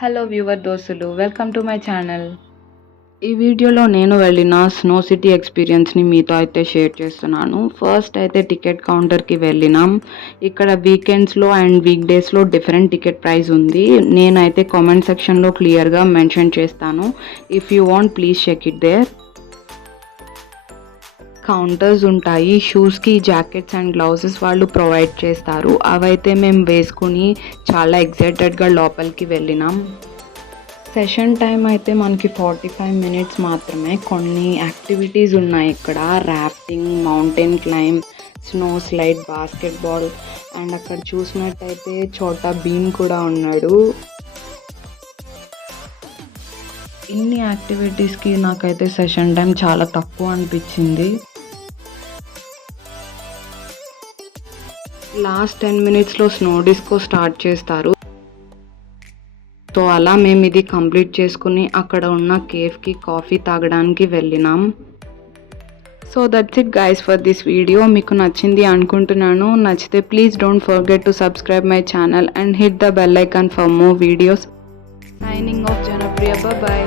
Hello viewer దోస్తులు, welcome to my channel. ఈ వీడియోలో నేను వెళ్ళిన స్నో సిటీ ఎక్స్పీరియన్స్ని మీతో అయితే షేర్ చేస్తున్నాను. ఫస్ట్ అయితే టికెట్ కౌంటర్కి వెళ్ళినాం. ఇక్కడ వీకెండ్స్లో అండ్ వీక్ డేస్లో డిఫరెంట్ టికెట్ ప్రైస్ ఉంది. నేనైతే కామెంట్ సెక్షన్లో క్లియర్గా మెన్షన్ చేస్తాను. If you want please check it there. Counters ఉంటాయి. షూస్కి జాకెట్స్ అండ్ గ్లౌజెస్ వాళ్ళు ప్రొవైడ్ చేస్తారు. అవైతే మేము వేసుకుని చాలా ఎక్సైటెడ్గా లోపలికి వెళ్ళినాం. సెషన్ టైం అయితే మనకి 45 మినిట్స్ మాత్రమే. కొన్ని యాక్టివిటీస్ ఉన్నాయి ఇక్కడ. Rafting, mountain climb, snow slide, basketball and అక్కడ చూసినట్టయితే చోటా భీమ్ కూడా ఉన్నాడు. ఇన్ని యాక్టివిటీస్కి నాకైతే సెషన్ టైం చాలా తక్కువ అనిపించింది. లాస్ట్ 10 మినిట్స్లో స్నో డిస్కో స్టార్ట్ చేస్తారు. సో అలా మేము ఇది కంప్లీట్ చేసుకుని అక్కడ ఉన్న కేఫ్కి కాఫీ తాగడానికి వెళ్ళినాం. So that's it guys for this video. మీకు నచ్చింది అనుకుంటున్నాను. నచ్చితే please don't forget to subscribe my channel and hit the bell icon for more videos. Signing off Janapriya. Bye.